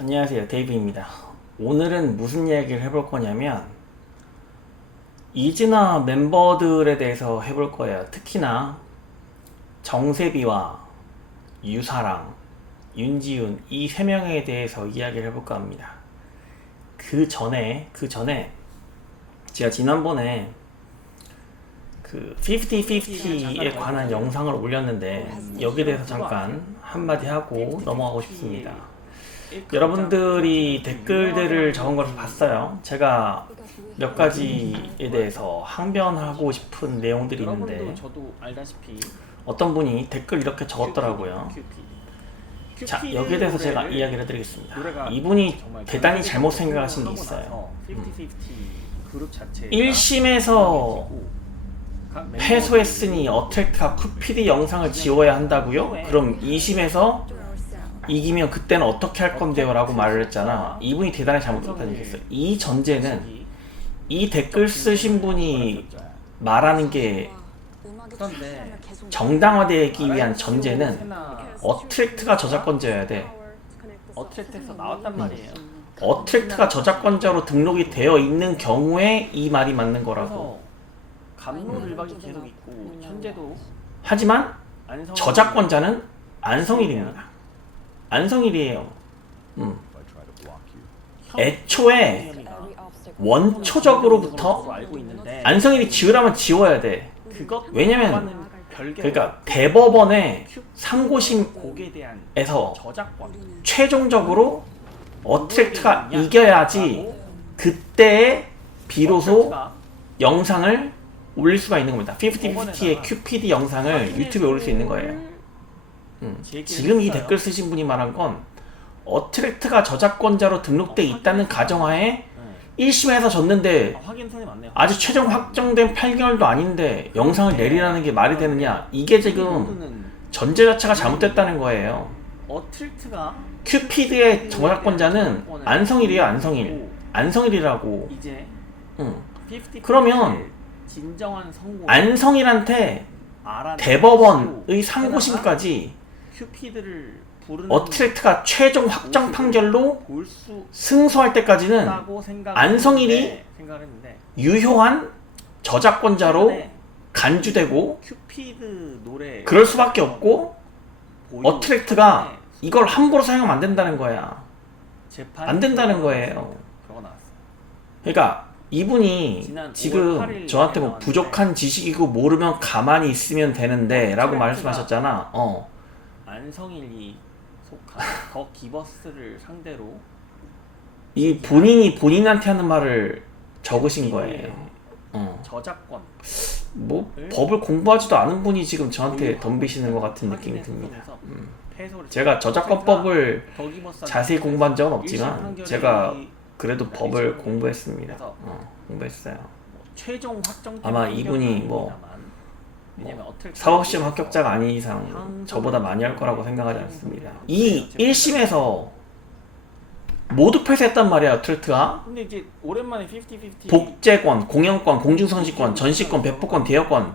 안녕하세요, 데이브입니다. 오늘은 무슨 이야기를 해볼 거냐면 이즈나 멤버들에 대해서 해볼 거예요. 특히나 정세비와 유사랑, 윤지훈 이 세 명에 대해서 이야기를 해볼까 합니다. 그 전에 제가 지난번에 그 50-50에 관한 영상을 올렸는데 여기에 대해서 잠깐 한마디 하고 넘어가고 싶습니다. 여러분들이 댓글들을 적은 걸 봤어요. 제가 몇 가지에 대해서 항변하고 싶은 내용들이 있는데 저도 알다시피 어떤 분이 댓글 이렇게 적었더라고요. 자, 여기에 대해서 제가 이야기를 해드리겠습니다. 이분이 대단히 잘못 생각하신 게 있어요. 50-50 그룹 자체 1심에서 패소했으니 어택트가 쿠피드 영상을 지워야 한다고요? 그럼 2심에서 이기면 그때는 어떻게 할 건데요? 라고 말을 했잖아. 이분이 대단히 잘못했다는 얘기 했어요. 이 전제는 이 댓글 쓰신 분이 말하는 게 정당화되기 위한 전제는 어트랙트가 저작권자여야 돼. 어트랙트에서 나왔단 말이에요. 어트랙트가 저작권자로 등록이 되어 있는 경우에 이 말이 맞는 거라고. 감로를박이 계속 있고 현재도 하지만 저작권자는 안성일입니다. 안성일이에요. 애초에 원초적으로부터 안성일이 지우라면 지워야 돼. 왜냐면 그러니까 대법원의 상고심에서 최종적으로 어트랙트가 이겨야지 그때에 비로소 영상을 올릴 수가 있는 겁니다. 50-50의 큐피드 영상을 유튜브에 올릴 수 있는 거예요. 지금 이 댓글 쓰신 분이 말한 건 어트랙트가 저작권자로 등록돼 있다는 가정하에 1심에서 졌는데 아직 최종 확정된 판결도 아닌데 영상을 내리라는 게 말이 되느냐. 이게 지금 전제 자체가 잘못됐다는 거예요. 큐피드의 저작권자는 안성일이에요. 안성일이라고. 그러면 안성일한테 대법원의 상고심까지 어트랙트가 최종 확정 판결로 승소할 때까지는 안성일이 유효한 저작권자로 간주되고 그럴 수밖에 없고 어트랙트가 이걸 함부로 사용하면 안 된다는 거야. 안 된다는 거예요. 그러니까 이분이 지금 저한테 뭐 부족한 지식이고 모르면 가만히 있으면 되는데 라고 말씀하셨잖아. 안성일이 속한 더 기버스를 상대로 이 본인이 본인한테 하는 말을 적으신 거예요. 저작권 뭐 법을 공부하지도 않은 분이 지금 저한테 덤비시는 것 같은 느낌이 듭니다. 제가 저작권법을 자세히 공부한 적은 없지만 제가 그래도 법을 공부했습니다. 공부했어요. 아마 이분이 뭐 사법시험 합격자가 아닌 이상 저보다 많이 할 거라고 생각하지 않습니다. 이 1심에서 모두 패소했단 말이야, 어트랙트가. 근데 이제 오랜만에 50-50 복제권, 공연권, 공중성시권, 전시권, 배포권, 대여권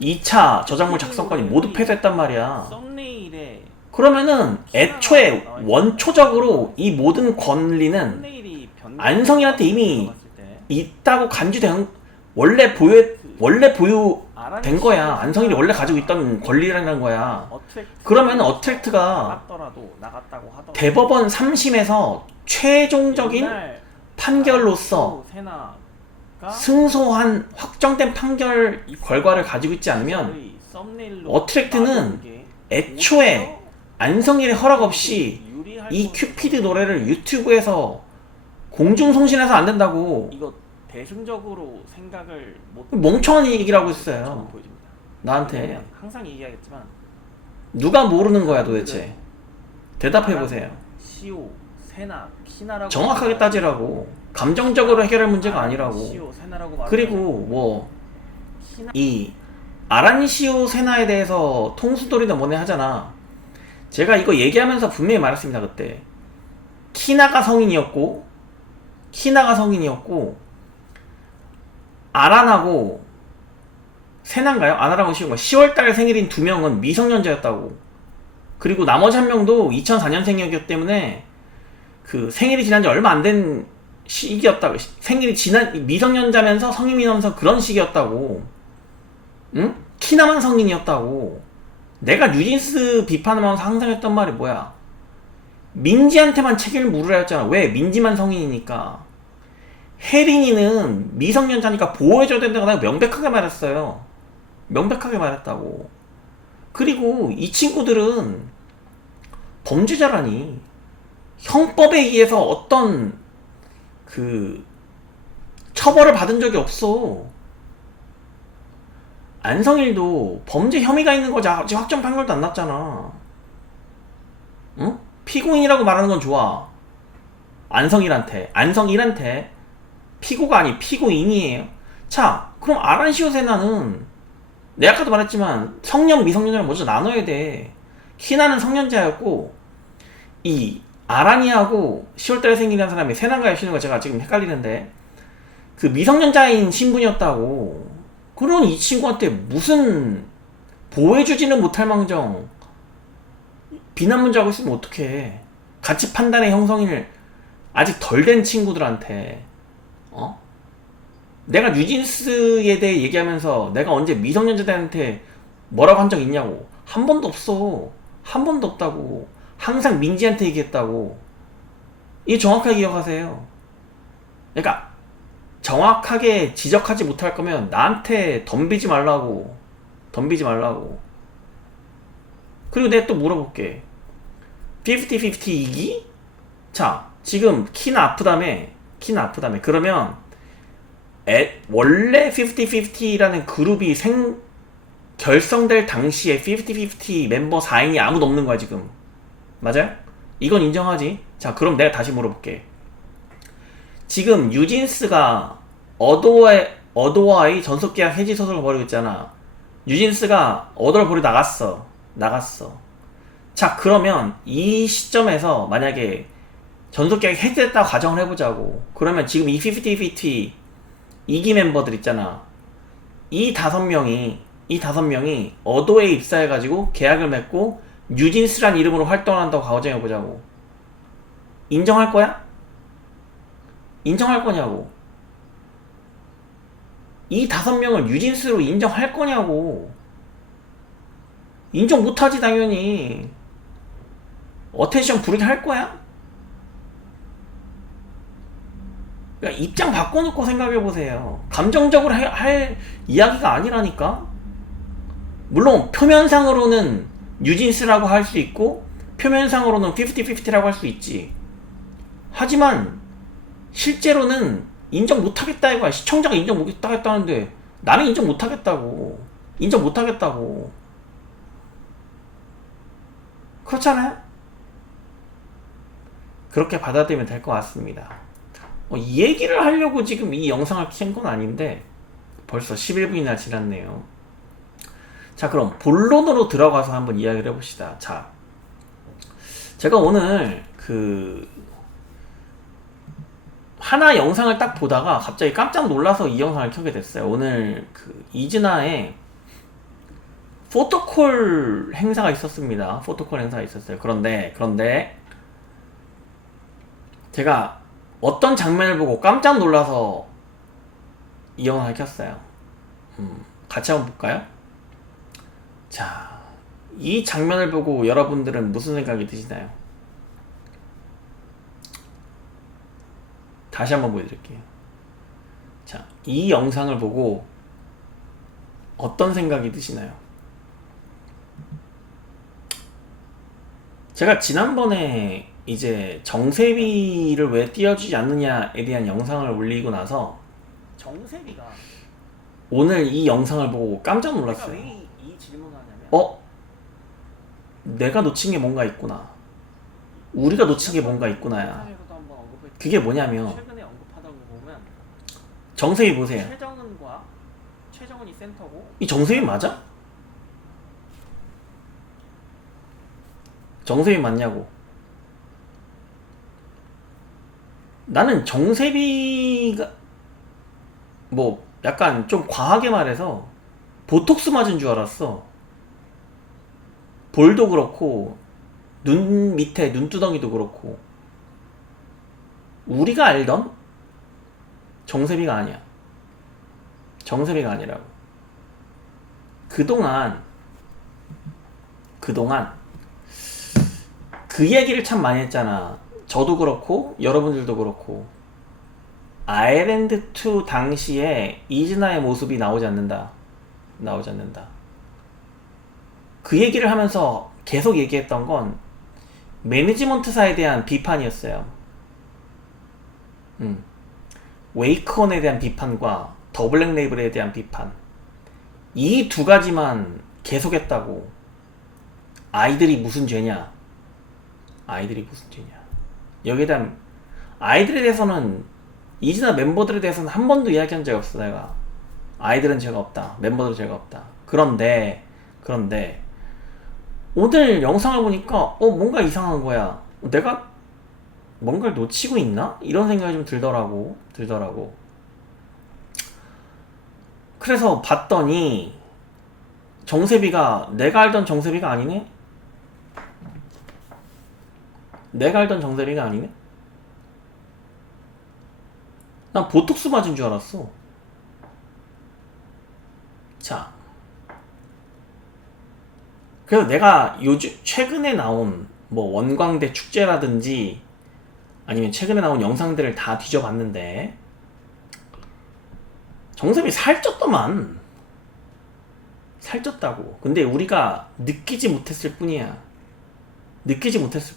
2차 저작물 작성권이 모두 패소했단 말이야. 썸네일에 그러면은 애초에 원초적으로 이 모든 권리는 안성일한테 이미 있다고 간주된 원래 보유된 거야. 안성일이 원래 가지고 있던 권리라는 거야. 그러면 어트랙트가 대법원 3심에서 최종적인 판결로서 승소한 확정된 판결 결과를 가지고 있지 않으면 어트랙트는 애초에 안성일의 허락 없이 이 큐피드 노래를 유튜브에서 공중송신해서 안 된다고. 이거 대승적으로 생각을 못 멍청한 얘기라고 했어요. 나한테. 항상 얘기하겠지만 누가 모르는 거야 도대체. 대답해보세요. 시오, 세나, 키나라고 정확하게 따지라고. 감정적으로 해결할 문제가 아니라고. 시오, 세나라고 그리고 뭐 이 아란시오 세나에 대해서 통수돌이나 뭐네 하잖아. 제가 이거 얘기하면서 분명히 말했습니다. 그때 키나가 성인이었고 아란하고 세나인가요? 아란하고 시오가 10월달 생일인 2명은 미성년자였다고. 그리고 나머지 한 명도 2004년생이었기 때문에 그 생일이 지난 지 얼마 안 된 시기였다고. 생일이 지난 미성년자면서 성인이면서 그런 시기였다고. 응? 키나만 성인이었다고. 내가 뉴진스 비판하면서 항상 했던 말이 뭐야? 민지한테만 책임을 물으라 했잖아. 왜? 민지만 성인이니까. 혜린이는 미성년자니까 보호해줘야 된다고 내가 명백하게 말했어요. 명백하게 말했다고. 그리고 이 친구들은 범죄자라니. 형법에 의해서 어떤 그 처벌을 받은 적이 없어. 안성일도 범죄 혐의가 있는 거지 아직 확정 판결도 안 났잖아. 응? 피고인이라고 말하는 건 좋아. 안성일한테 피고가 아니 피고인이에요. 자, 그럼 아란시오 세나는 내가 아까도 말했지만 성년 미성년자를 먼저 나눠야 돼. 키나는 성년자였고 이 아란이하고 10월달에 생기는 사람이 세나가 여시는 거 제가 지금 헷갈리는데 그 미성년자인 신분이었다고. 그런 이 친구한테 무슨 보호해주지는 못할 망정 비난 문제 하고 있으면 어떡해. 가치 판단의 형성을 아직 덜 된 친구들한테 내가 뉴진스에 대해 얘기하면서 내가 언제 미성년자들한테 뭐라고 한 적 있냐고. 한 번도 없어. 한 번도 없다고. 항상 민지한테 얘기했다고. 이거 정확하게 기억하세요. 그러니까 정확하게 지적하지 못할 거면 나한테 덤비지 말라고. 그리고 내가 또 물어볼게. 50-50 이기? 자, 지금 키나 아프다며. 그러면 원래 50-50라는 그룹이 결성될 당시에 50-50 멤버 4인이 아무도 없는 거야 지금. 맞아요? 이건 인정하지? 자, 그럼 내가 다시 물어볼게. 지금 뉴진스가 어도와의 전속계약 해지 소송을 벌이고 있잖아. 뉴진스가 어도를 벌이고 나갔어. 자, 그러면 이 시점에서 만약에 전속계약이 해지됐다고 가정을 해보자고. 그러면 지금 이 50-50 2기 멤버들 있잖아. 이 5명이 어도에 입사해가지고 계약을 맺고 뉴진스란 이름으로 활동한다고 가정해보자고. 인정할 거야? 인정할 거냐고. 이 5명을 뉴진스로 인정할 거냐고. 인정 못하지 당연히. 어텐션 부르게 할 거야? 그러니까 입장 바꿔놓고 생각해보세요. 감정적으로 할 이야기가 아니라니까? 물론 표면상으로는 뉴진스라고 할 수 있고 표면상으로는 50-50라고 할 수 있지. 하지만 실제로는 인정 못하겠다 이거야. 시청자가 인정 못하겠다는데 나는 인정 못하겠다고. 그렇잖아요? 그렇게 받아들이면 될 것 같습니다. 이 얘기를 하려고 지금 이 영상을 켠 건 아닌데 벌써 11분이나 지났네요. 자, 그럼 본론으로 들어가서 한번 이야기를 해봅시다. 자, 제가 오늘 하나 영상을 딱 보다가 갑자기 깜짝 놀라서 이 영상을 켜게 됐어요. 오늘 이즈나에 포토콜 행사가 있었습니다. 그런데 제가 어떤 장면을 보고 깜짝 놀라서 이 영상을 켰어요. 같이 한번 볼까요? 자, 이 장면을 보고 여러분들은 무슨 생각이 드시나요? 다시 한번 보여드릴게요. 자, 이 영상을 보고 어떤 생각이 드시나요? 제가 지난번에 이제 정세비를 왜 띄워주지 않느냐에 대한 영상을 올리고 나서 정세비가 오늘 이 영상을 보고 깜짝 놀랐어요. 왜 이 질문을 하냐면 내가 놓친 게 뭔가 있구나. 우리가 놓친 게 뭔가 있구나야. 영상에서도 한번 언급했죠. 그게 뭐냐면 최근에 언급하다고 보면 정세비 보세요. 최정은이 센터고 이 정세비 맞아? 정세비 맞냐고. 나는 정세비가 뭐 약간 좀 과하게 말해서 보톡스 맞은 줄 알았어. 볼도 그렇고 눈 밑에 눈두덩이도 그렇고. 우리가 알던 정세비가 아니야. 정세비가 아니라고. 그동안 그 얘기를 참 많이 했잖아. 저도 그렇고 여러분들도 그렇고 아일랜드2 당시에 이즈나의 모습이 나오지 않는다. 그 얘기를 하면서 계속 얘기했던 건 매니지먼트사에 대한 비판이었어요. 웨이크원에 대한 비판과 더 블랙 레이블에 대한 비판, 이 두 가지만 계속했다고. 아이들이 무슨 죄냐? 여기에 대한 아이들에 대해서는 이즈나 멤버들에 대해서는 한 번도 이야기한 적이 없어. 내가 아이들은 죄가 없다, 멤버들은 죄가 없다. 그런데 오늘 영상을 보니까 뭔가 이상한 거야. 내가 뭔가를 놓치고 있나? 이런 생각이 좀 들더라고. 그래서 봤더니 정세비가 내가 알던 정세비가 아니네? 난 보톡스 맞은 줄 알았어. 자, 그래서 내가 요즘 최근에 나온 뭐 원광대 축제라든지 아니면 최근에 나온 영상들을 다 뒤져봤는데 정세비 살쪘더만. 살쪘다고. 근데 우리가 느끼지 못했을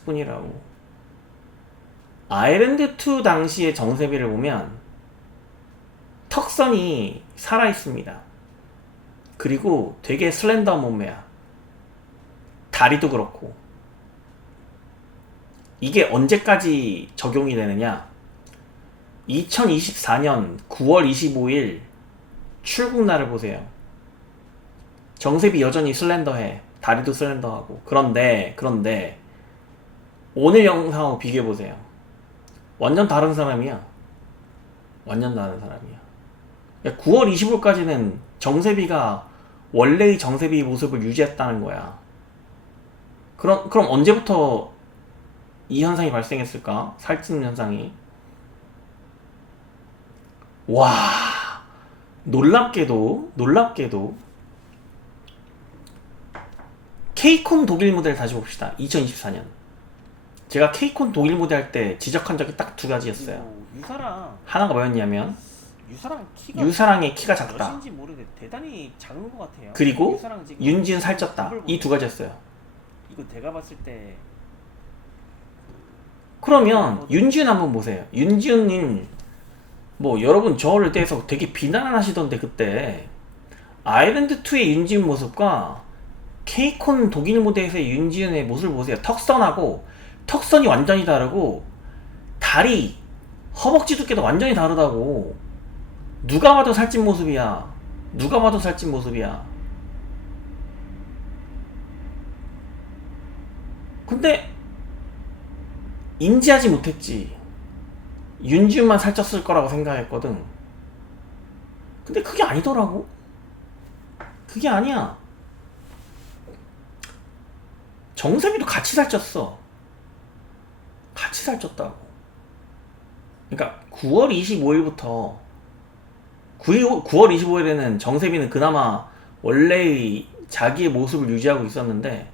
뿐이라고. 아일랜드2 당시의 정세비를 보면 턱선이 살아있습니다. 그리고 되게 슬렌더 몸매야. 다리도 그렇고. 이게 언제까지 적용이 되느냐? 2024년 9월 25일 출국날을 보세요. 정세비 여전히 슬렌더해. 다리도 슬렌더하고. 그런데 오늘 영상하고 비교해보세요. 완전 다른 사람이야. 9월 25일까지는 정세비가 원래의 정세비 모습을 유지했다는 거야. 그럼 언제부터 이 현상이 발생했을까? 살찌는 현상이. 와, 놀랍게도 케이콘 독일 모델 다시 봅시다. 2024년. 제가 케이콘 독일 모델 할 때 지적한 적이 딱 두 가지였어요. 유사랑 하나가 뭐였냐면 키가 유사랑의 키가 작다. 몇인지 모르겠는데 대단히 작은 것 같아요. 그리고 유사랑 지금 윤지은 살쪘다. 이 두 가지였어요. 이거 내가 봤을 때 그러면 윤지은 한번 보세요. 윤지은님 뭐 여러분 저를 대해서 되게 비난을 하시던데 그때 아일랜드2의 윤지은 모습과 케이콘 독일 모델에서의 윤지은의 모습을 보세요. 턱선이 완전히 다르고 다리, 허벅지 두께도 완전히 다르다고. 누가 봐도 살찐 모습이야. 근데 인지하지 못했지. 윤지은만 살쪘을 거라고 생각했거든. 근데 그게 아니더라고. 그게 아니야. 정세비도 같이 살쪘어. 같이 살쪘다고. 그러니까 9월 25일에는 정세비는 그나마 원래의 자기의 모습을 유지하고 있었는데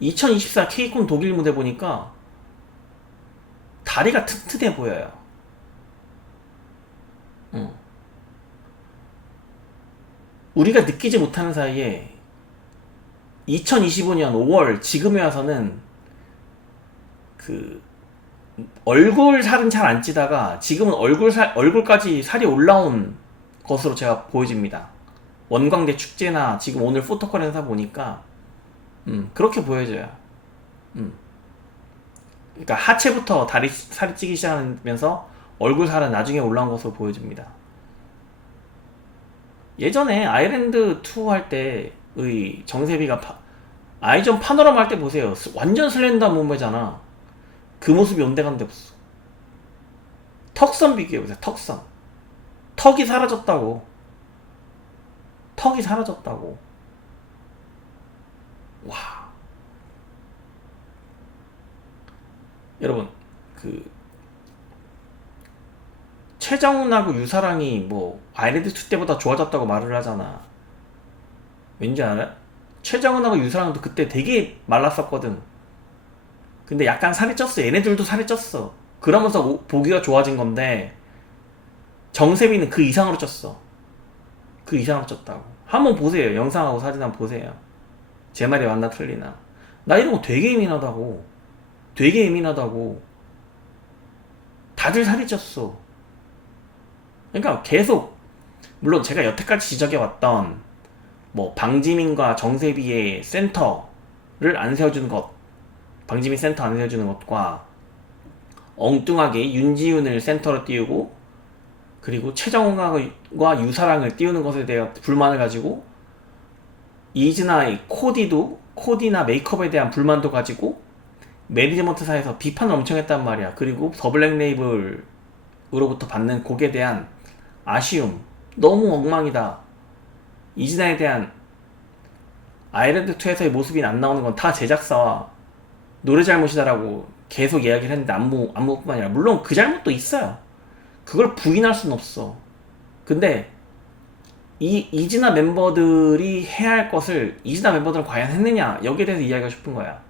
2024 케이콘 독일 무대 보니까 다리가 튼튼해 보여요. 우리가 느끼지 못하는 사이에 2025년 5월 지금에 와서는 그 얼굴 살은 잘 안 찌다가 지금은 얼굴까지 살이 올라온 것으로 제가 보여집니다. 원광대 축제나 지금 오늘 포토콜 행사 보니까 그렇게 보여져요. 그러니까 하체부터 다리 살이 찌기 시작하면서 얼굴 살은 나중에 올라온 것으로 보여집니다. 예전에 아일랜드2 할 때의 정세비가 아이전 파노라마 할 때 보세요. 완전 슬렌더 몸매잖아. 그 모습이 온데간데 없어. 턱선 비교해보세요. 턱선. 턱이 사라졌다고. 와. 여러분 최정훈하고 유사랑이 뭐 아이랜드2 때보다 좋아졌다고 말을 하잖아. 왠지 알아? 최정훈하고 유사랑도 그때 되게 말랐었거든. 근데 약간 살이 쪘어. 얘네들도 살이 쪘어. 그러면서 보기가 좋아진 건데 정세빈은 그 이상으로 쪘어. 그 이상으로 쪘다고. 한번 보세요. 영상하고 사진 한번 보세요. 제 말이 맞나 틀리나. 나 이런 거 되게 예민하다고. 되게 예민하다고. 다들 살이 쪘어. 그러니까 계속 물론 제가 여태까지 지적해왔던 뭐 방지민과 정세비의 센터를 안 세워주는 것, 방지민 센터 안 세워주는 것과 엉뚱하게 윤지훈을 센터로 띄우고 그리고 최정훈과 유사랑을 띄우는 것에 대한 불만을 가지고 이즈나의 코디나 메이크업에 대한 불만도 가지고 매니지먼트사에서 비판을 엄청 했단 말이야. 그리고 더 블랙 레이블으로부터 받는 곡에 대한 아쉬움, 너무 엉망이다. 이즈나에 대한 아일랜드2에서의 모습이 안 나오는 건 다 제작사와 노래 잘못이다라고 계속 이야기를 했는데 안무뿐만 아니라 물론 그 잘못도 있어요. 그걸 부인할 순 없어. 근데 이 이즈나 멤버들이 해야 할 것을 이즈나 멤버들은 과연 했느냐, 여기에 대해서 이야기하고 싶은 거야.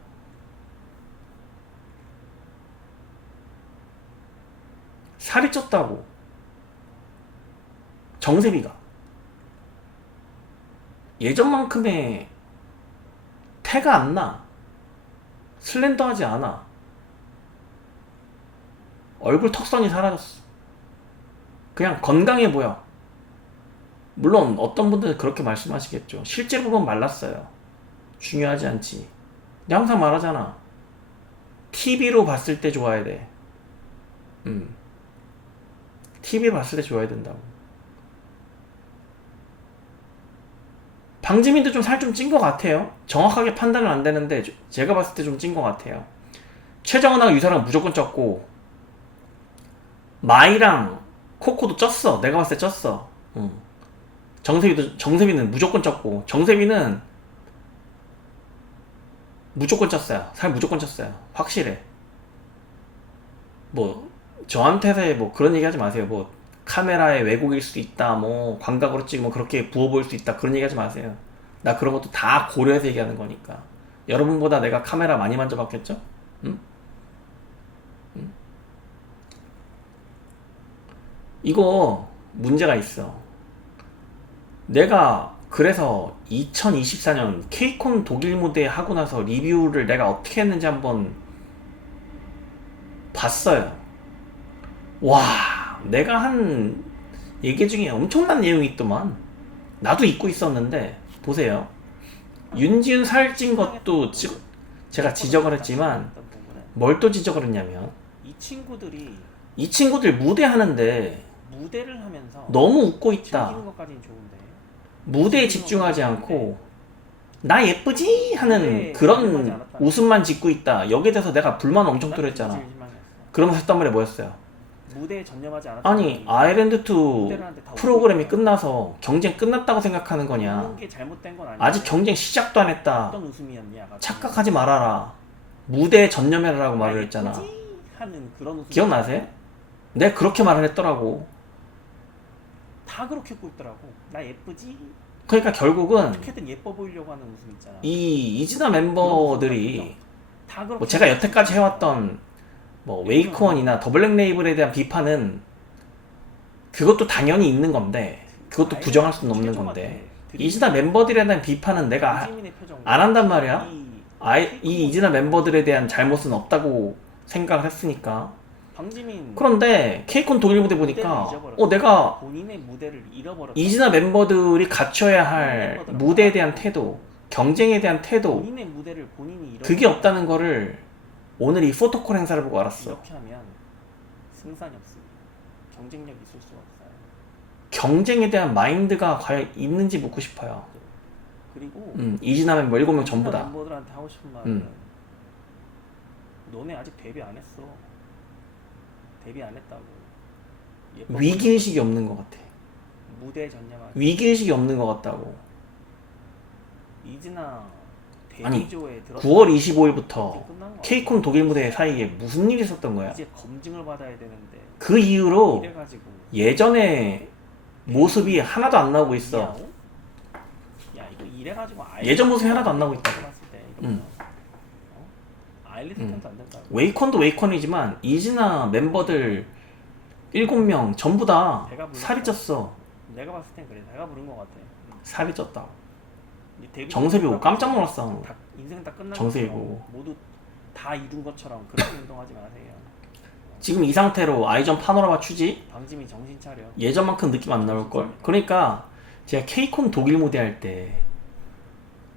살이 쪘다고. 정세비가 예전만큼의 태가 안 나. 슬렌더하지 않아. 얼굴 턱선이 사라졌어. 그냥 건강해 보여. 물론 어떤 분들은 그렇게 말씀하시겠죠. 실제로 보면 말랐어요. 중요하지 않지. 내가 항상 말하잖아. TV로 봤을 때 좋아야 돼. TV로 봤을 때 좋아야 된다고. 방지민도 좀 살 좀 찐 것 같아요. 정확하게 판단은 안 되는데 제가 봤을 때 좀 찐 것 같아요. 최정은하고 유사랑 무조건 쪘고 마이랑 코코도 쪘어. 내가 봤을 때 쪘어. 정세비는 무조건 쪘고 정세비는 무조건 쪘어요. 살 무조건 쪘어요. 확실해. 뭐 저한테 뭐 그런 얘기 하지 마세요. 뭐 카메라에 왜곡일 수도 있다. 뭐 광각으로 찍으면 그렇게 부어 보일 수 있다. 그런 얘기 하지 마세요. 나 그런 것도 다 고려해서 얘기하는 거니까. 여러분보다 내가 카메라 많이 만져봤겠죠? 응? 응? 이거 문제가 있어. 내가 그래서 2024년 케이콘 독일 무대 하고 나서 리뷰를 내가 어떻게 했는지 한번 봤어요. 와, 내가 한 얘기 중에 엄청난 내용이 있더만. 나도 잊고 있었는데 보세요. 윤지훈 살찐 것도 제가 지적을 했지만 뭘 또 지적을 했냐면 이 이 친구들 무대 하는데 무대를 하면서 너무 웃고 있다. 즐기는 것까지는 좋은데 무대에 집중하지 않고 나 예쁘지? 하는 그런 웃음만 짓고 있다. 여기에 대해서 내가 불만 엄청 토했잖아. 그러면서 했던 말이 뭐였어요? 무대에 전념하지 않았다. 아니 아일랜드2 프로그램이 끝나서 경쟁 끝났다고 생각하는 거냐. 게 잘못된 건 아니야. 아직 경쟁 시작도 안 했다. 어떤 웃음이었냐. 착각하지 말아라. 무대에 전념해라라고 말을 했잖아. 하는 그런 웃음. 기억나세요? 내가 그렇게 말을 했더라고. 다 그렇게 웃고 있더라고. 나 예쁘지? 그러니까 결국은 어떻게든 예뻐 보이려고 하는 웃음 있잖아. 이 이즈나 멤버들이 다 그렇게 뭐 제가 여태까지 해왔던 뭐 웨이크원이나 더 블랙 레이블에 대한 비판은 그것도 당연히 있는 건데 그것도 부정할 수는 없는 건데 이즈나 멤버들에 대한 비판은 내가 안 한단 말이야. 이 이즈나 멤버들에 대한 잘못은 없다고 생각을 했으니까. 그런데 케이콘 독일 무대 보니까 내가 본인의 무대를 잃어버렸다. 이즈나 멤버들이 갖춰야 할 무대에 대한 태도, 경쟁에 대한 태도, 본인의 무대를 본인이 그게 없다는 거를 오늘 이 포토콜 행사를 보고 알았어. 이렇게 하면 승산이 없습니다. 경쟁력이 있을 수가 없어요. 경쟁에 대한 마인드가 과연 있는지 묻고 싶어요. 그리고 이즈나 멤버 7명 전부 다. 멤버들한테 하고 싶은 말은 너네 아직 데뷔 안 했어. 데뷔 안 했다고. 위기의식이 없는 것 같아. 무대에 전념하지. 위기의식이 없는 것 같다고. 이즈나 아니, 데뷔조에 9월 25일부터 이제 끝난 거 케이콘 독일 무대 사이에 무슨 일이 있었던 거야? 이제 검증을 받아야 되는데 그 이후로 이래가지고 예전의 모습이 하나도 안 나오고 있어. 야옹? 야 이거 이래가지고 예전 모습이 하나도 안 나오고 있다고. 봤을 때 이러면 아일리트 텐트 안 된다. 웨이콘도 웨이콘이지만 이즈나 멤버들 7명 전부 다 배가 불렀어. 살이 쪘어. 내가 봤을 땐 그래. 내가 부른 거 같아. 살이 쪘다. 이 데뷔 정세비 보고 깜짝 놀랐어. 다, 인생 다 끝난 정세비 것처럼 보고. 모두 다 이룬 것처럼 그렇게 행동하지 마세요. 지금 이 상태로 아이전 파노라마 추지 방심이 정신 차려. 예전만큼 느낌 안 나올걸? 그러니까 제가 케이콘 독일 무대 할 때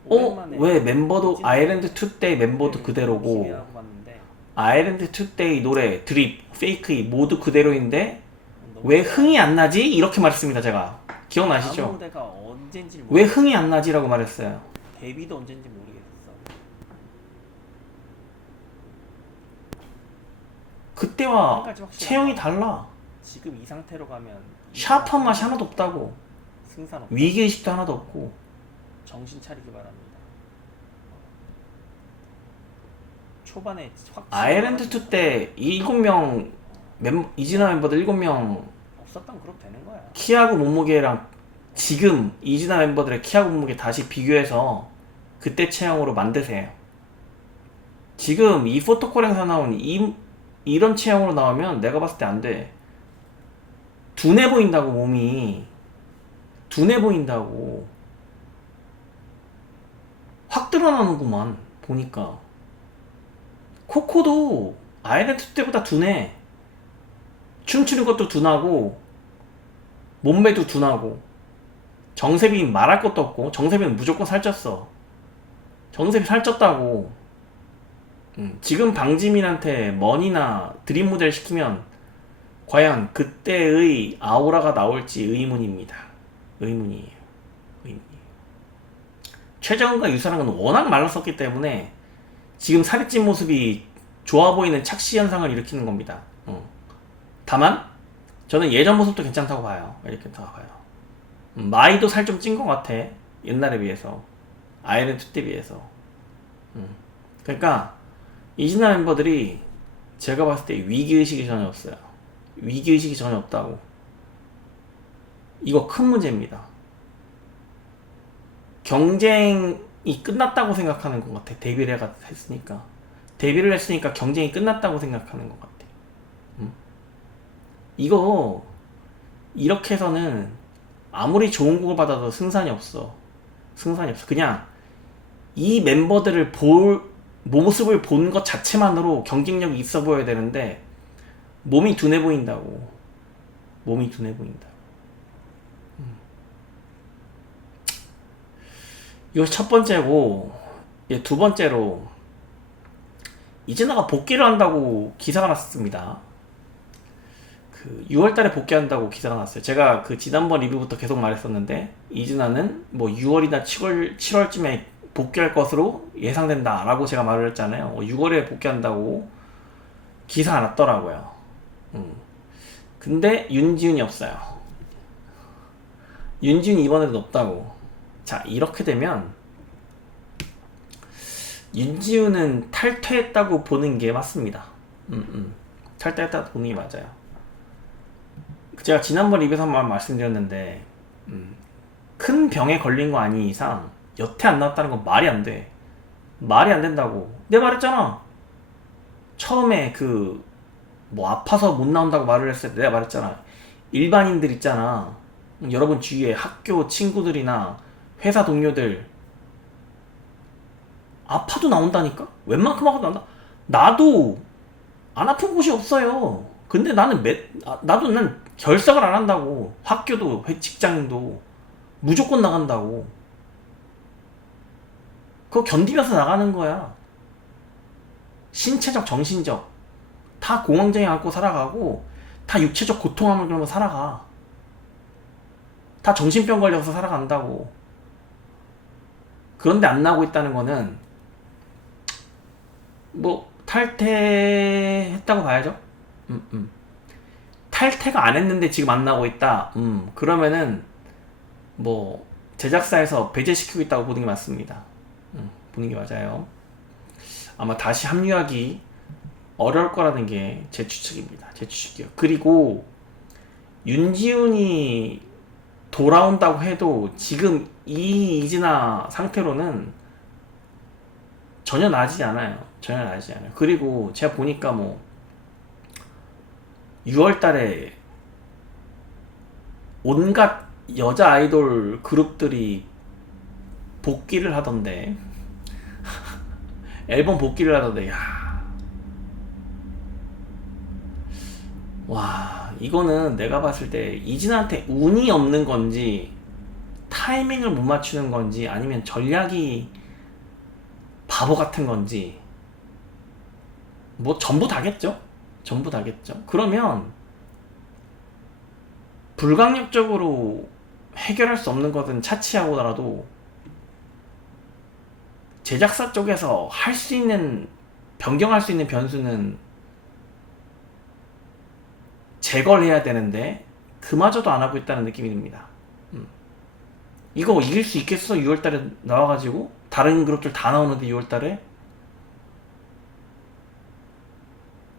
오랜만에 왜 멤버도 이진아 아일랜드 2 때 멤버도 그대로고 열심히 하고 봤는데 아일랜드 2 때의 노래 드립 페이크 모두 그대로인데 너무 왜 흥이 안 나지? 이렇게 말했습니다. 제가 아무 기억나시죠? 무대가 언젠지 왜 흥이 안 나지라고 말했어요. 데뷔도 언젠지 모르겠어. 그때와 한 가지 확실한 체형이 건 달라. 지금 이 상태로 가면 샤프한 맛이 하나도 없다고. 승산 없. 위기의식도 하나도 없고. 정신 차리기 바랍니다. 초반에 확 아일랜드 2 때 7명 이진아 멤버들 7명 없었던 그룹 되는 거야. 키하고 몸무게랑 지금 이진아 멤버들의 키하고 몸무게 다시 비교해서 그때 체형으로 만드세요. 지금 이 포토콜에서 나온 이런 체형으로 나오면 내가 봤을 때 안 돼. 둔해 보인다고 몸이. 둔해 보인다고. 확 드러나는구만 보니까. 코코도 아일랜드 때보다 둔해. 춤추는 것도 둔하고 몸매도 둔하고. 정세빈 말할 것도 없고. 정세빈은 무조건 살쪘어. 정세빈 살쪘다고. 지금 방지민한테 머니나 드림 모델 시키면 과연 그때의 아우라가 나올지 의문입니다. 의문이에요. 최정은과 유사랑은 워낙 말랐었기 때문에 지금 살이 찐 모습이 좋아 보이는 착시 현상을 일으키는 겁니다. 다만 저는 예전 모습도 괜찮다고 봐요. 이렇게 다 봐요. 마이도 살 좀 찐 것 같아. 옛날에 비해서. 아일랜드 때 비해서. 그러니까 이진아 멤버들이 제가 봤을 때 위기의식이 전혀 없어요. 위기의식이 전혀 없다고. 이거 큰 문제입니다. 경쟁이 끝났다고 생각하는 것 같아. 데뷔를 했으니까. 데뷔를 했으니까 경쟁이 끝났다고 생각하는 것 같아. 이거 이렇게 해서는 아무리 좋은 곡을 받아도 승산이 없어. 승산이 없어. 그냥 이 멤버들을 모습을 본 것 자체만으로 경쟁력이 있어 보여야 되는데 몸이 둔해 보인다고. 몸이 둔해 보인다. 이거 첫 번째고, 두 번째로 이진아가 복귀를 한다고 기사가 났습니다. 그 6월달에 복귀한다고 기사가 났어요. 제가 그 지난번 리뷰부터 계속 말했었는데 이진아는 뭐 6월이나 7월쯤에 복귀할 것으로 예상된다 라고 제가 말을 했잖아요. 6월에 복귀한다고 기사가 났더라고요. 근데 윤지훈이 없어요. 윤지훈이 이번에도 없다고. 자, 이렇게 되면 윤지훈은 탈퇴했다고 보는 게 맞습니다. 탈퇴했다고 보는 게 맞아요. 제가 지난번 리뷰에서 한번 말씀드렸는데 큰 병에 걸린 거 아닌 이상 여태 안 나왔다는 건 말이 안 돼. 말이 안 된다고. 내가 말했잖아. 처음에 뭐 아파서 못 나온다고 말을 했을 때 내가 말했잖아. 일반인들 있잖아. 여러분 주위에 학교 친구들이나 회사 동료들 아파도 나온다니까? 웬만큼 아파도 나온다. 나도 안 아픈 곳이 없어요. 근데 난 결석을 안 한다고. 학교도 직장도 무조건 나간다고. 그거 견디면서 나가는 거야. 신체적, 정신적 다 공황장애 안고 살아가고 다 육체적 고통함을 그러면 살아가. 다 정신병 걸려서 살아간다고. 그런데 안 나오고 있다는 거는 뭐 탈퇴했다고 봐야죠. 탈퇴가 안 했는데 지금 안 나오고 있다. 그러면은 뭐 제작사에서 배제시키고 있다고 보는 게 맞습니다. 보는 게 맞아요. 아마 다시 합류하기 어려울 거라는 게 제 추측입니다. 제 추측이요. 그리고 윤지훈이 돌아온다고 해도 지금 이 이진아 상태로는 전혀 나아지지 않아요. 전혀 나아지지 않아요. 그리고 제가 보니까 뭐 6월 달에 온갖 여자 아이돌 그룹들이 복귀를 하던데 앨범 복귀를 하던데 와, 이거는 내가 봤을 때 이진아한테 운이 없는 건지 타이밍을 못 맞추는 건지 아니면 전략이 바보 같은 건지 뭐 전부 다겠죠? 전부 다겠죠? 그러면 불강력적으로 해결할 수 없는 것은 차치하고라도 제작사 쪽에서 할 수 있는 변경할 수 있는 변수는 제거를 해야 되는데 그마저도 안 하고 있다는 느낌이 듭니다. 이거 이길 수 있겠어? 6월달에 나와가지고 다른 그룹들 다 나오는데 6월달에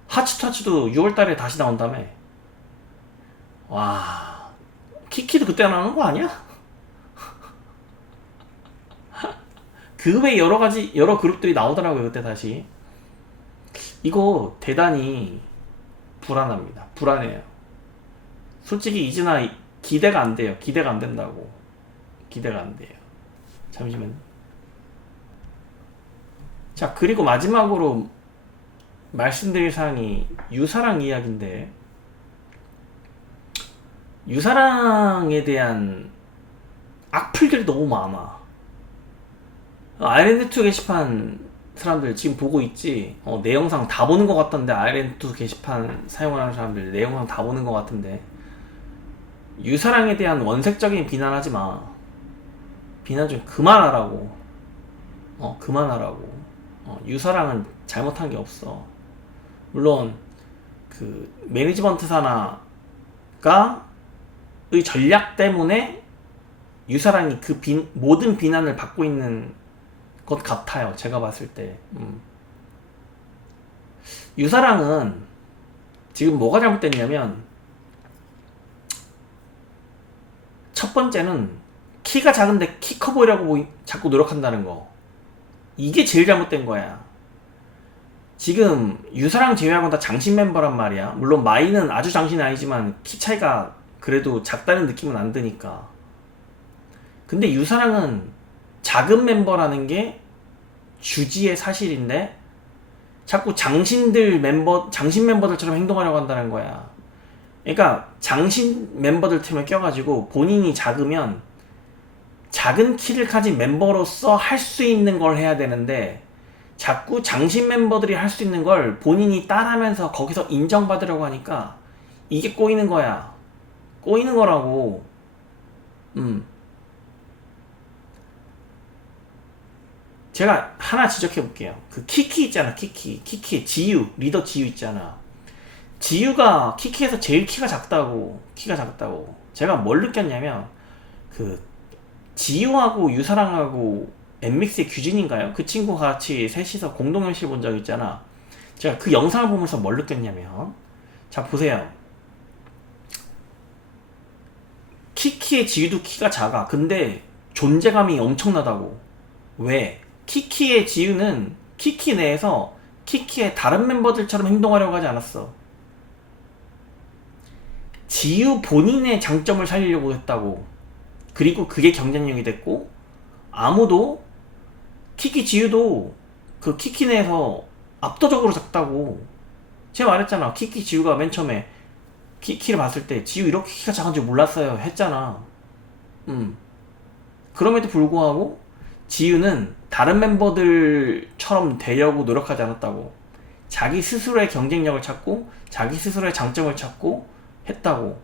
하치타치도 6월달에 다시 나온다며. 와, 키키도 그때 나오는 거 아니야? 그 외에 여러 그룹들이 나오더라고요 그때 다시. 이거 대단히 불안합니다. 불안해요. 솔직히 이진아 기대가 안 돼요. 기대가 안 된다고. 기대가 안 돼요. 잠시만요. 자, 그리고 마지막으로 말씀드릴 사항이 유사랑 이야기인데, 유사랑에 대한 악플들이 너무 많아. 아일랜드2 게시판 사람들 지금 보고 있지? 내 영상 다 보는 것 같던데, 아일랜드2 게시판 사용하는 사람들 내 영상 다 보는 것 같은데, 유사랑에 대한 원색적인 비난하지 마. 비난 좀 그만하라고. 그만하라고. 유사랑은 잘못한 게 없어. 물론 그 매니지먼트 산하가 의 전략 때문에 유사랑이 그 모든 비난을 받고 있는 것 같아요. 제가 봤을 때. 유사랑은 지금 뭐가 잘못됐냐면, 첫 번째는 키가 작은데 키 커 보이려고 자꾸 노력한다는 거. 이게 제일 잘못된 거야. 지금 유사랑 제외하고는 다 장신 멤버란 말이야. 물론 마이는 아주 장신은 아니지만 키 차이가 그래도 작다는 느낌은 안 드니까. 근데 유사랑은 작은 멤버라는 게 주지의 사실인데 자꾸 장신 멤버들처럼 행동하려고 한다는 거야. 그러니까 장신 멤버들 틈에 껴가지고 본인이 작으면 작은 키를 가진 멤버로서 할 수 있는 걸 해야 되는데, 자꾸 장신 멤버들이 할 수 있는 걸 본인이 따라하면서 거기서 인정받으려고 하니까 이게 꼬이는 거야. 꼬이는 거라고. 제가 하나 지적해 볼게요. 그 키키 있잖아. 키키의 지유, 리더 지유 있잖아. 지유가 키키에서 제일 키가 작다고. 제가 뭘 느꼈냐면, 그 지유하고 유사랑하고 엠믹스의 규진인가요? 그 친구 같이 셋이서 공동 연실 본 적 있잖아. 제가 그 영상을 보면서 뭘 느꼈냐면, 자 보세요. 키키의 지유도 키가 작아. 근데 존재감이 엄청나다고. 왜? 키키의 지유는 키키 내에서 키키의 다른 멤버들처럼 행동하려고 하지 않았어. 지유 본인의 장점을 살리려고 했다고. 그리고 그게 경쟁력이 됐고, 아무도 키키 지유도 그 키키 내에서 압도적으로 작다고. 제가 말했잖아. 키키 지유가 맨 처음에 키를 봤을 때 지유 이렇게 키가 작은 줄 몰랐어요 했잖아. 그럼에도 불구하고 지유는 다른 멤버들처럼 되려고 노력하지 않았다고. 자기 스스로의 경쟁력을 찾고 자기 스스로의 장점을 찾고 했다고.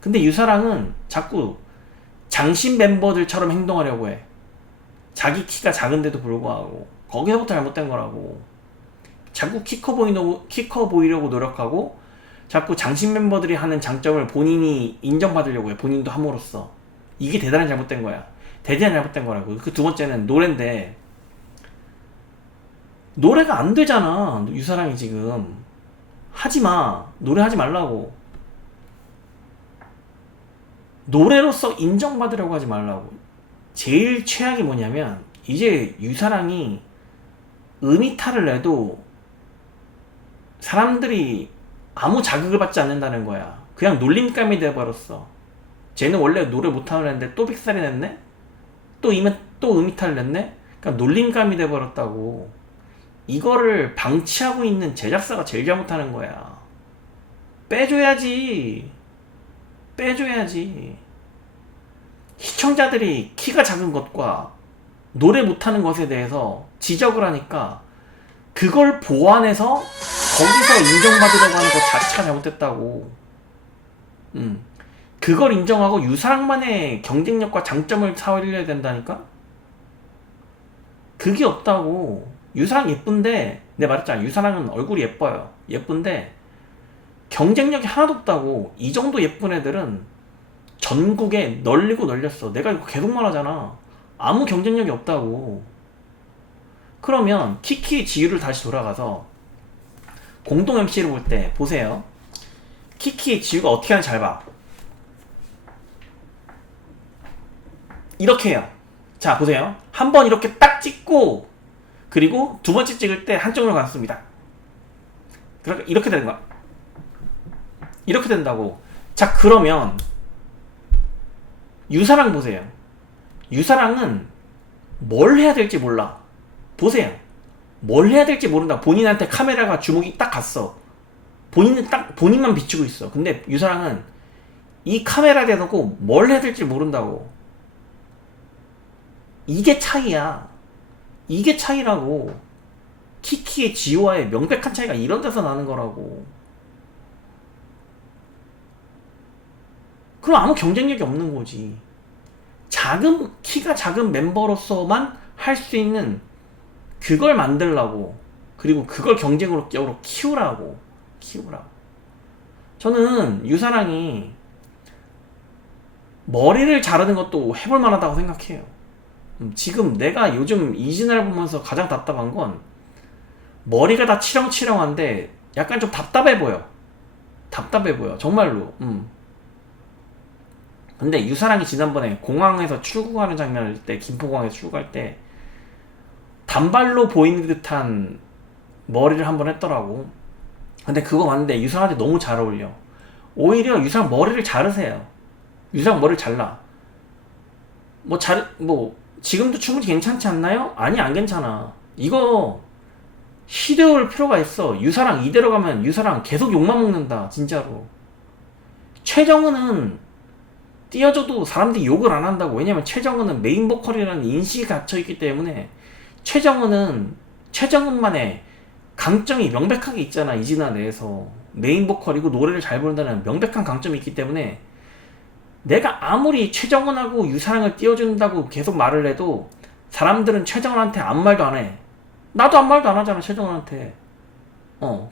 근데 유사랑은 자꾸 장신 멤버들처럼 행동하려고 해. 자기 키가 작은데도 불구하고. 거기서부터 잘못된 거라고. 자꾸 키 커 보이려고 노력하고 자꾸 장신 멤버들이 하는 장점을 본인이 인정받으려고 해. 본인도 함으로써. 이게 대단히 잘못된 거야. 대단히 잘못된 거라고. 그 두 번째는 노래인데, 노래가 안 되잖아. 유사랑이 지금 하지마. 노래 하지 말라고. 노래로서 인정받으려고 하지 말라고. 제일 최악이 뭐냐면 이제 유사랑이 음이탈을 내도 사람들이 아무 자극을 받지 않는다는 거야. 그냥 놀림감이 돼버렸어. 쟤는 원래 노래 못하는 애인데 또 빅살이 냈네? 또 음이탈을 냈네? 그러니까 놀림감이 돼버렸다고. 이거를 방치하고 있는 제작사가 제일 잘못하는 거야. 빼줘야지. 빼줘야지. 시청자들이 키가 작은 것과 노래 못하는 것에 대해서 지적을 하니까 그걸 보완해서 거기서 인정받으려고 하는 것 자체가 잘못됐다고. 그걸 인정하고 유사랑만의 경쟁력과 장점을 살려야 된다니까? 그게 없다고. 유사랑 예쁜데, 내가 말했잖아. 유사랑은 얼굴이 예뻐요. 예쁜데 경쟁력이 하나도 없다고. 이 정도 예쁜 애들은 전국에 널리고 널렸어. 내가 이거 계속 말하잖아. 아무 경쟁력이 없다고. 그러면 키키의 지유를 다시 돌아가서 공동 MC를 볼 때 보세요. 키키의 지유가 어떻게 하는지 잘 봐. 이렇게 해요. 자, 보세요. 한 번 이렇게 딱 찍고, 그리고 두 번째 찍을 때 한쪽으로 갔습니다. 그러니까 이렇게 되는 거야. 이렇게 된다고. 자, 그러면 유사랑 보세요. 유사랑은 뭘 해야 될지 몰라. 보세요. 뭘 해야 될지 모른다. 본인한테 카메라가 주목이 딱 갔어. 본인만 비추고 있어. 근데 유사랑은 이 카메라에 대놓고 뭘 해야 될지 모른다고. 이게 차이야. 이게 차이라고. 키키의 지효와의 명백한 차이가 이런 데서 나는 거라고. 그럼 아무 경쟁력이 없는 거지. 키가 작은 멤버로서만 할 수 있는 그걸 만들라고. 그리고 그걸 경쟁으로 키우라고. 저는 유사랑이 머리를 자르는 것도 해볼 만하다고 생각해요. 지금 내가 요즘 이진아를 보면서 가장 답답한 건 머리가 다 치렁치렁한데 약간 좀 답답해 보여. 정말로. 근데 유사랑이 지난번에 공항에서 출국하는 장면을 때, 김포공항에서 출국할 때 단발로 보이는 듯한 머리를 한번 했더라고. 근데 그거 봤는데 유사랑한테 너무 잘 어울려. 오히려 유사랑 머리를 자르세요. 유사랑 머리를 잘라. 지금도 충분히 괜찮지 않나요? 아니, 안 괜찮아. 이거 시대올 필요가 있어. 유사랑 이대로 가면 유사랑 계속 욕만 먹는다. 진짜로. 최정은은 띄워줘도 사람들이 욕을 안 한다고. 왜냐면 최정은은 메인 보컬이라는 인식이 갇혀있기 때문에. 최정은만의 강점이 명백하게 있잖아. 이진아 내에서 메인 보컬이고 노래를 잘 부른다는 명백한 강점이 있기 때문에 내가 아무리 최정은하고 유사랑을 띄워준다고 계속 말을 해도 사람들은 최정은한테 아무 말도 안 해. 나도 아무 말도 안 하잖아. 최정은한테.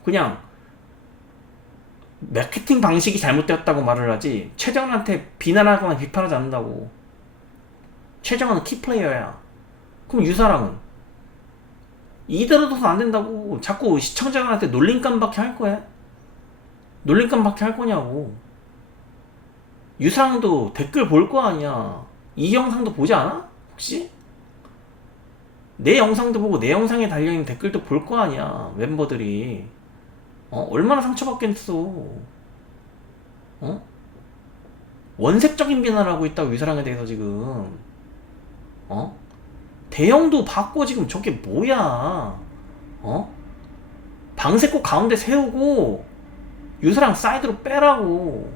그냥 마케팅 방식이 잘못되었다고 말을 하지 최정은한테 비난하거나 비판하지 않는다고. 최정은은 키플레이어야. 그럼 유사랑은 이대로 둬서 안 된다고. 자꾸 시청자들한테 놀림감밖에 할 거야? 놀림감밖에 할 거냐고. 유사랑도 댓글 볼 거 아니야. 이 영상도 보지 않아? 혹시? 내 영상도 보고 내 영상에 달려있는 댓글도 볼 거 아니야. 멤버들이. 얼마나 상처받겠어. 원색적인 비난을 하고 있다고 유사랑에 대해서 지금. 대형도 받고 지금 저게 뭐야. 방색꽃 가운데 세우고 유사랑 사이드로 빼라고.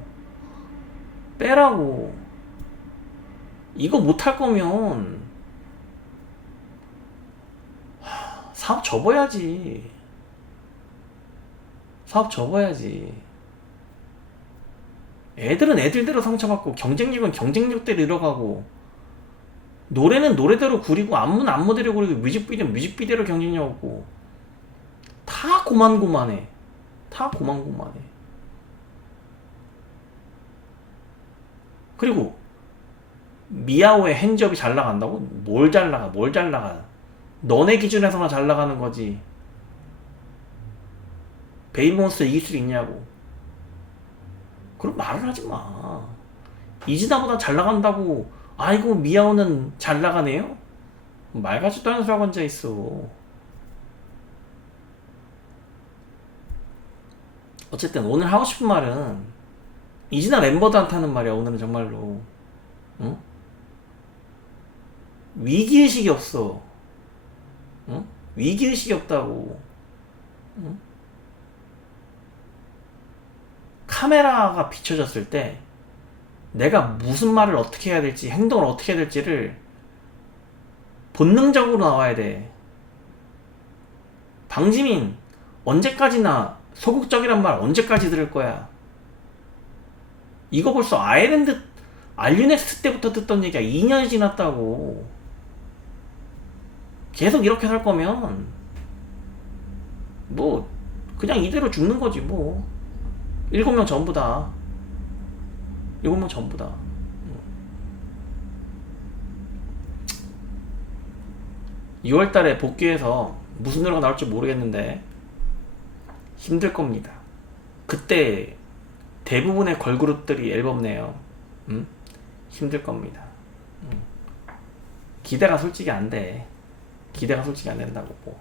이거 못할 거면 사업 접어야지. 애들은 애들대로 상처받고 경쟁력은 경쟁력대로 잃어가고 노래는 노래대로 구리고 안무는 안무대로 구리고 뮤직비디오는 뮤직비디오로 경쟁력 없고 다 고만고만해. 그리고 미아오의 핸즈업이 잘 나간다고? 뭘 잘 나가. 너네 기준에서만 잘 나가는 거지. 베이몬스터 이길 수 있냐고. 그럼 말을 하지 마. 이즈나보다 잘 나간다고 아이고 미아오는 잘 나가네요? 말 같지도 않은 소리하고 앉아있어. 어쨌든 오늘 하고 싶은 말은 이즈나 멤버들한테 하는 말이야. 오늘은 정말로 응? 위기의식이 없어. 응? 위기의식이 없다고. 응? 카메라가 비춰졌을 때 내가 무슨 말을 어떻게 해야 될지, 행동을 어떻게 해야 될지를 본능적으로 나와야 돼. 방지민 언제까지나 소극적이란 말 언제까지 들을 거야? 이거 벌써 아일랜드 알류넥스 때부터 듣던 얘기야. 2년이 지났다고. 계속 이렇게 살 거면 뭐 그냥 이대로 죽는 거지 뭐. 7명 전부 다. 7명 전부 다. 6월달에 복귀해서 무슨 노래가 나올지 모르겠는데 힘들 겁니다. 그때 대부분의 걸그룹들이 앨범 내요. 힘들 겁니다. 기대가 솔직히 안 돼. 기대가 솔직히 안 된다고. 뭐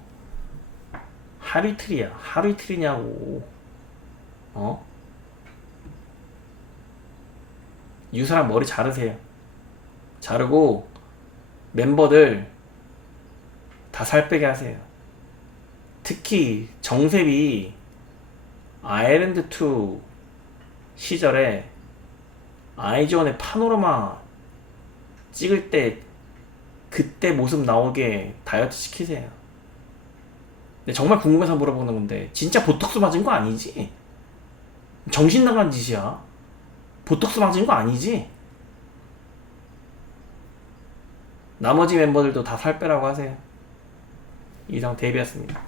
하루 이틀이야. 하루 이틀이냐고. 유사람 머리 자르세요. 자르고 멤버들 다 살 빼게 하세요. 특히 정셉이 아일랜드2 시절에 아이즈원의 파노라마 찍을 때 그때 모습 나오게 다이어트 시키세요. 근데 정말 궁금해서 물어보는 건데 진짜 보톡스 맞은 거 아니지? 정신 나간 짓이야. 보톡스 맞은 거 아니지? 나머지 멤버들도 다 살 빼라고 하세요. 이상 데뷔했습니다.